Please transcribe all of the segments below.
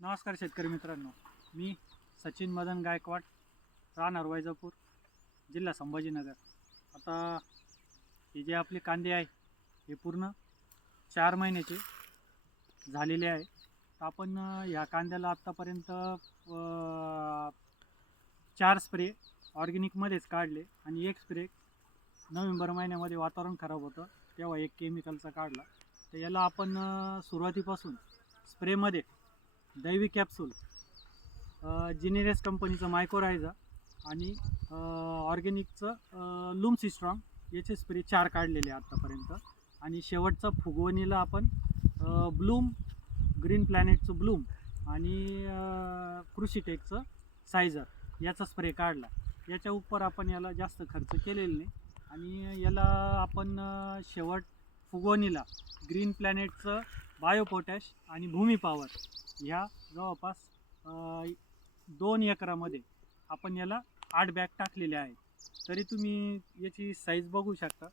नमस्कार शेतकरी मित्रांनो, मी सचिन मदन गायकवाड, राहणार वैजापूर, जिल्हा संभाजीनगर। आता हे जे आपले कांदे आहे हे पूर्ण 4 महिन्याचे झालेले आहे। तर आपण ह्या कांद्याला आत्तापर्यंत 4 स्प्रे ऑर्गॅनिकमध्येच काढले आणि 1 स्प्रे नोव्हेंबर महिन्यामध्ये वातावरण खराब होतं तेव्हा 1 केमिकलचा काढला। तर याला आपण सुरुवातीपासून स्प्रेमध्ये दैवी कॅप्सूल, जिनेरेस कंपनीचं मायकोरायझा आणि ऑर्गॅनिकचं लुम्सी स्ट्रॉंग याचे स्प्रे 4 काढलेले आत्तापर्यंत। आणि शेवटचा फुगवणीला आपण ब्लूम, ग्रीन प्लॅनेटचं ब्लूम आणि कृषीटेकचं सायझर याचा स्प्रे काढला। याच्या उपर आपण याला जास्त खर्च केलेला नाही आणि याला आपण शेवट फुगवणीला ग्रीन प्लॅनेटचं बायो पोटॅश आणि भूमी पॉवर ह्या जवळपास 2 एकरामध्ये आपण याला 8 बॅग टाकलेले आहेत। तरी तुम्ही याची साईज बघू शकता,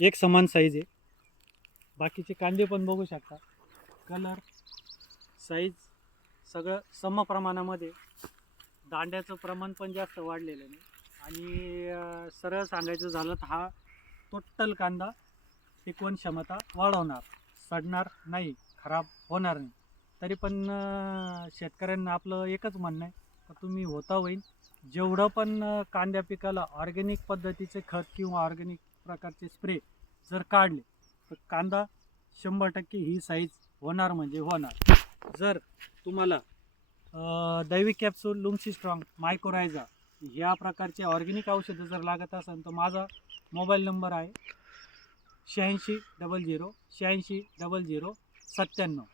एक समान साईज आहे। बाकीचे कांदे पण बघू शकता, कलर, साईज सगळं सम प्रमाणामध्ये। दांड्याचं प्रमाण पण जास्त वाढलेलं नाही आणि सरळ सांगायचं झालं तर हा टोटल कांदा टिकवण क्षमता वाढवणार, सडणार नाही, खराब होणार नाही। तरी पण शेतकऱ्यांना आपलं एकच म्हणणं आहे की तुम्ही होता होईल जेवढं पण कांद्या पिकाला ऑर्गॅनिक पद्धतीचे खत किंवा ऑर्गॅनिक प्रकारचे स्प्रे जर काढले तर कांदा 100% ही साईज होणार म्हणजे होणार। जर तुम्हाला दैवी कॅप्सूल, लुम्सी स्ट्रॉंग, मायकोरायझा ह्या प्रकारचे ऑर्गॅनिक औषधं जर लागत असेल तर माझा मोबाईल नंबर आहे 86 00 86 00 97।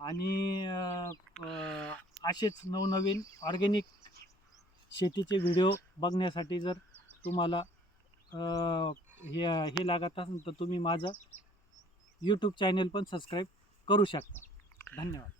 आणि असेच नवनवीन ऑर्गॅनिक शेतीचे व्हिडिओ बघण्यासाठी जर तुम्हाला हे लागत असेल तर तुम्ही माझं यूट्यूब चॅनल पण सबस्क्राईब करू शकता। धन्यवाद।